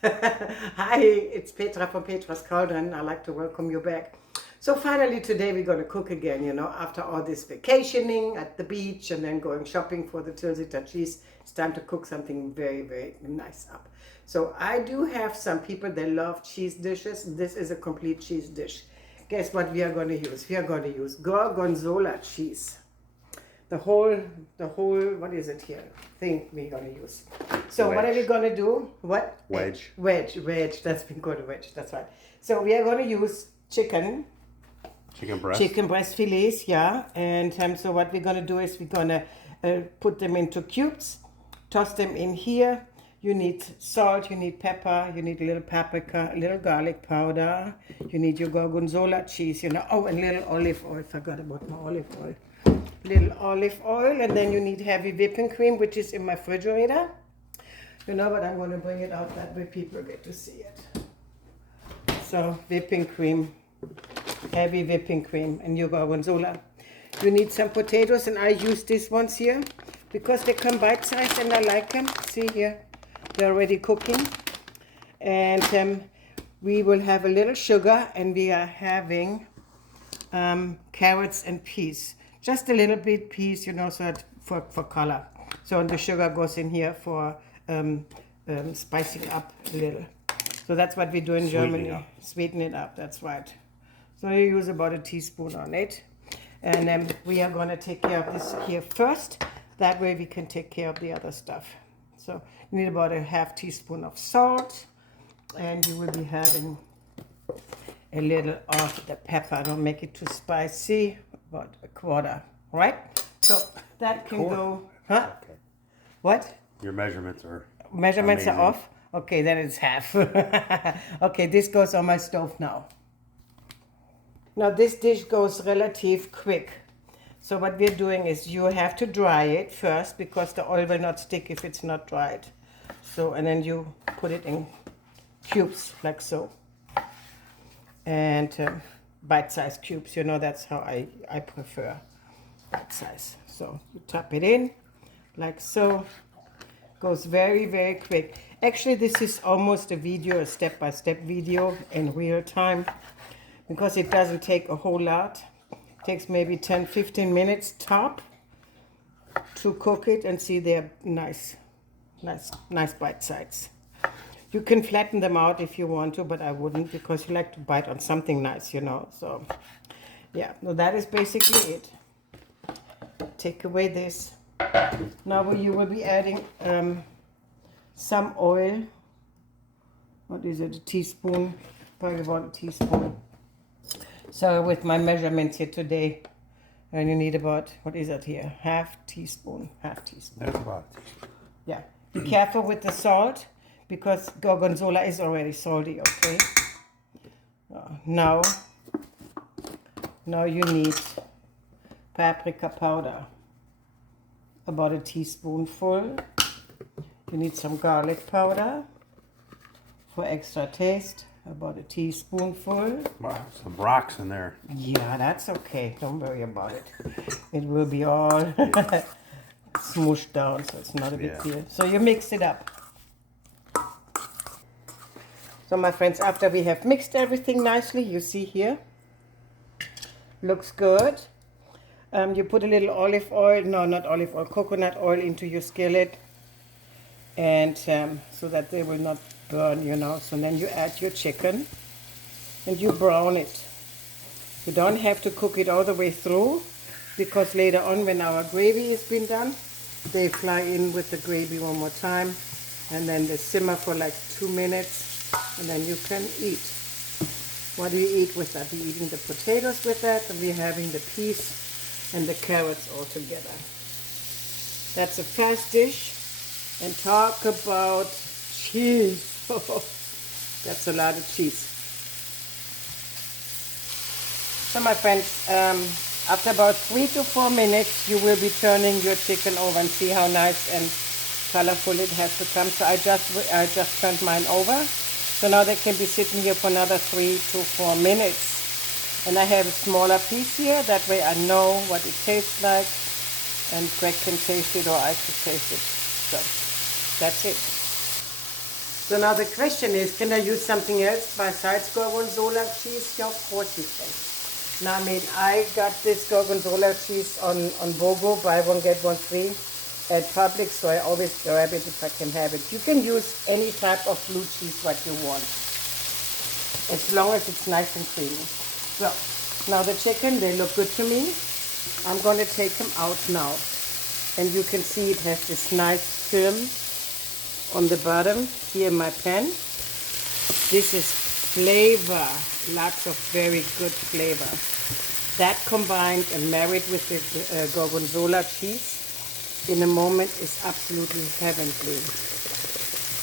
Hi, it's Petra from Petra's Cauldron. I'd like to welcome you back. So finally today we're going to cook again, after all this vacationing at the beach and then going shopping for the Tilsiter cheese. It's time to cook something very, very nice up. So I do have some people that love cheese dishes. This is a complete cheese dish. Guess what we are going to use? We are going to use Gorgonzola cheese. The whole, what is it here? Thing we're gonna use. So what are we gonna do? What? Wedge. Wedge. That's been called a wedge. That's right. So we are gonna use chicken breast fillets, yeah. And so what we're gonna do is we're gonna put them into cubes, toss them in here. You need salt, you need pepper, you need a little paprika, a little garlic powder. You need your Gorgonzola cheese, Oh, and little olive oil. Forgot about my olive oil. Little olive oil, and then you need heavy whipping cream, which is in my refrigerator. But I'm going to bring it out that way people get to see it. So whipping cream, heavy whipping cream, and your Gorgonzola. You need some potatoes, and I use these ones here because they come bite-sized and I like them. See here, they're already cooking. And we will have a little sugar, and we are having carrots and peas. Just a little bit peas, so that for color. So the sugar goes in here for spicing up a little. So that's what we do in Germany. Sweeten it up, that's right. So you use about a teaspoon on it. And then we are going to take care of this here first. That way we can take care of the other stuff. So you need about a half teaspoon of salt. And you will be having a little of the pepper. Don't make it too spicy. About a quarter, right? So that can go, huh? Okay. What? Your measurements are Measurements amazing. are off? Okay, then it's half. Okay, this goes on my stove now. Now this dish goes relative quick. So what we're doing is you have to dry it first because the oil will not stick if it's not dried. So, and then you put it in cubes like so. And bite-sized cubes, that's how I prefer bite-size. So you tap it in like so. Goes very, very quick. Actually, this is almost a video, a step-by-step video in real time because it doesn't take a whole lot. It takes maybe 10-15 minutes top to cook it, and see they're nice bite size. You can flatten them out if you want to, but I wouldn't because you like to bite on something nice, So, yeah, no, that is basically it. Take away this. Now you will be adding some oil. What is it? A teaspoon? Probably about a teaspoon. So with my measurements here today, and you need about, what is that here? Half teaspoon. That's about it. Yeah. Be careful with the salt, because Gorgonzola is already salty, okay? Now you need paprika powder, about a teaspoonful. You need some garlic powder for extra taste, about a teaspoonful. Wow, some rocks in there. Yeah, that's okay. Don't worry about it. It will be all smooshed down, so it's not a big deal. So you mix it up. So my friends, after we have mixed everything nicely, you see here, looks good. You put a little olive oil, no, not olive oil, coconut oil into your skillet, and so that they will not burn, So then you add your chicken, and you brown it. You don't have to cook it all the way through, because later on when our gravy has been done, they fly in with the gravy one more time, and then they simmer for like 2 minutes. And then you can eat. What do you eat with that? We're eating the potatoes with that, and we're having the peas and the carrots all together. That's a fast dish. And talk about cheese. That's a lot of cheese. So my friends, after about 3 to 4 minutes, you will be turning your chicken over and see how nice and colorful it has become. So I just turned mine over. So now they can be sitting here for another 3 to 4 minutes. And I have a smaller piece here, that way I know what it tastes like. And Greg can taste it, or I can taste it. So that's it. So now the question is, can I use something else besides Gorgonzola cheese? Yeah, of course you can. Now, I mean, I got this Gorgonzola cheese on BOGO, buy one, get one free at Publix, so I always grab it if I can have it. You can use any type of blue cheese what you want, as long as it's nice and creamy. So, now the chicken, they look good to me. I'm going to take them out now. And you can see it has this nice film on the bottom here in my pan. This is flavor, lots of very good flavor. That combined and married with the Gorgonzola cheese in a moment is absolutely heavenly.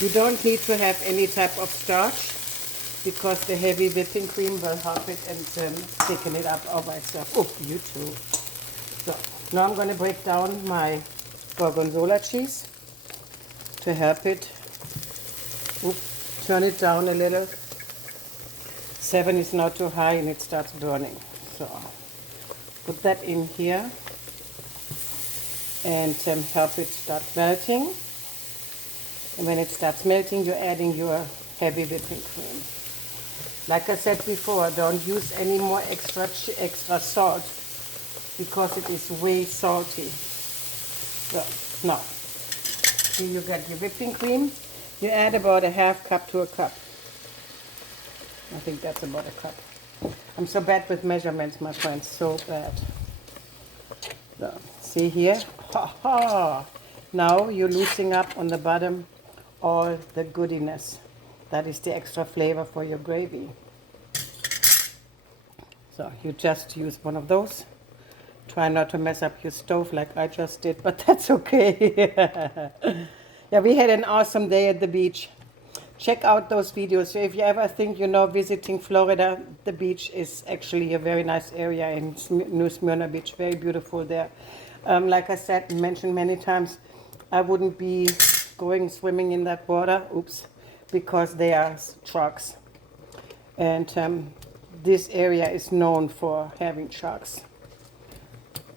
You don't need to have any type of starch because the heavy whipping cream will help it and thicken it up all by itself. Oh, you too. So now I'm going to break down my Gorgonzola cheese to help it. Turn it down a little. 7 is not too high and it starts burning. So put that in here and help it start melting. And when it starts melting, you're adding your heavy whipping cream. Like I said before, don't use any more extra salt because it is way salty. So now, here you got your whipping cream. You add about a half cup to a cup. I think that's about a cup. I'm so bad with measurements, my friends, so bad. So, see here? Ha ha! Now you're loosening up on the bottom all the goodiness. That is the extra flavor for your gravy. So you just use one of those. Try not to mess up your stove like I just did, but that's okay. Yeah, we had an awesome day at the beach. Check out those videos. So if you ever think, visiting Florida, the beach is actually a very nice area in New Smyrna Beach. Very beautiful there. Like I said, mentioned many times, I wouldn't be going swimming in that water, because they are sharks. And this area is known for having sharks.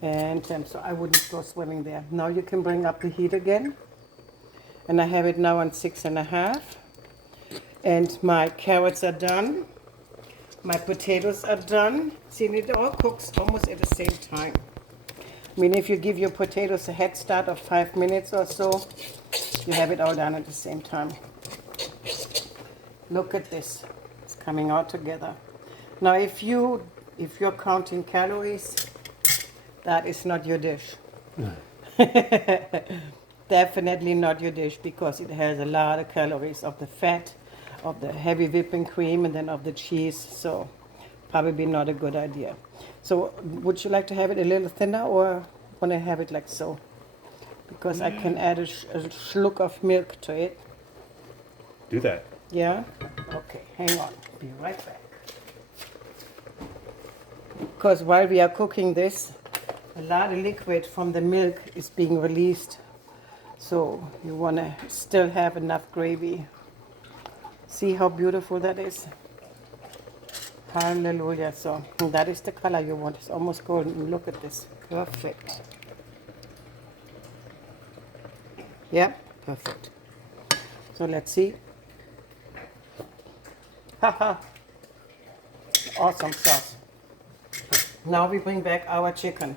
And so I wouldn't go swimming there. Now you can bring up the heat again. And I have it now on 6.5. And my carrots are done. My potatoes are done. See, it all cooks almost at the same time. I mean, if you give your potatoes a head start of 5 minutes or so, you have it all done at the same time. Look at this. It's coming out together. Now, if you're counting calories, that is not your dish. Definitely not your dish because it has a lot of calories of the fat, of the heavy whipping cream, and then of the cheese. So probably not a good idea. So would you like to have it a little thinner or want to have it like so? Because I can add a schluck of milk to it. Do that. Yeah? Okay, hang on. Be right back. Because while we are cooking this, a lot of liquid from the milk is being released. So you want to still have enough gravy. See how beautiful that is? Hallelujah. So that is the color you want. It's almost golden. Look at this. Perfect. Yep, perfect. So let's see. Haha. Awesome sauce. Now we bring back our chicken.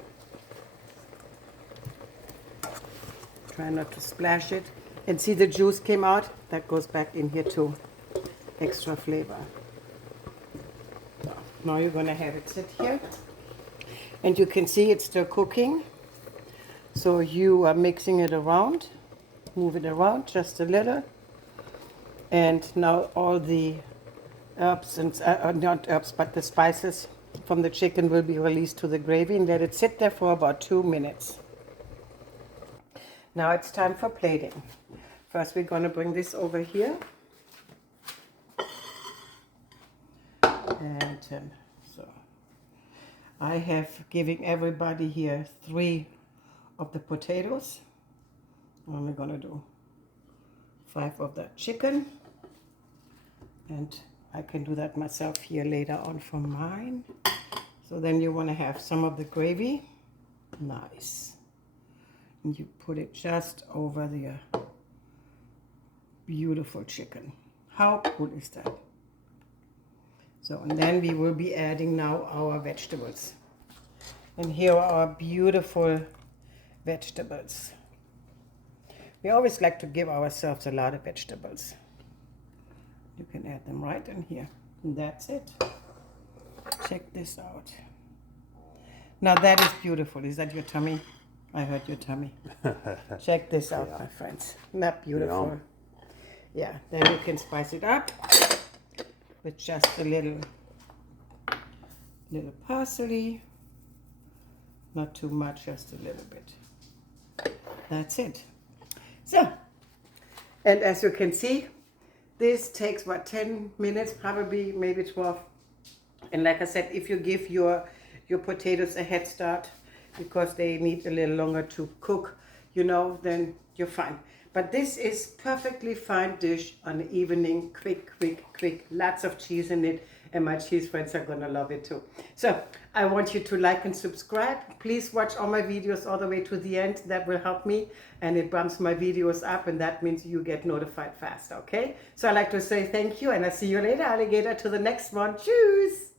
Try not to splash it. And see the juice came out? That goes back in here too. Extra flavor. So now you're going to have it sit here. And you can see it's still cooking. So you are mixing it around. Move it around just a little. And now all the herbs, and not herbs, but the spices from the chicken will be released to the gravy and let it sit there for about 2 minutes. Now it's time for plating. First we're going to bring this over here. And so I have given everybody here 3 of the potatoes. I'm only going to do 5 of the chicken. And I can do that myself here later on for mine. So then you want to have some of the gravy. Nice. And you put it just over the beautiful chicken. How cool is that? So, and then we will be adding now our vegetables. And here are our beautiful vegetables. We always like to give ourselves a lot of vegetables. You can add them right in here. And that's it. Check this out. Now that is beautiful. Is that your tummy? I heard your tummy. Check this out, my friends. Isn't that beautiful? Yum. Yeah, then you can spice it up with just a little parsley. Not too much, just a little bit. That's it. So, and as you can see, this takes what, 10 minutes, probably maybe 12. And like I said, if you give your potatoes a head start, because they need a little longer to cook, you know, then you're fine. But this is perfectly fine dish on the evening, quick, lots of cheese in it, and my cheese friends are gonna love it too. So I want you to like and subscribe. Please watch all my videos all the way to the end. That will help me, and it bumps my videos up, and that means you get notified fast, okay? So I like to say thank you, and I'll see you later, alligator, to the next one. Tschüss!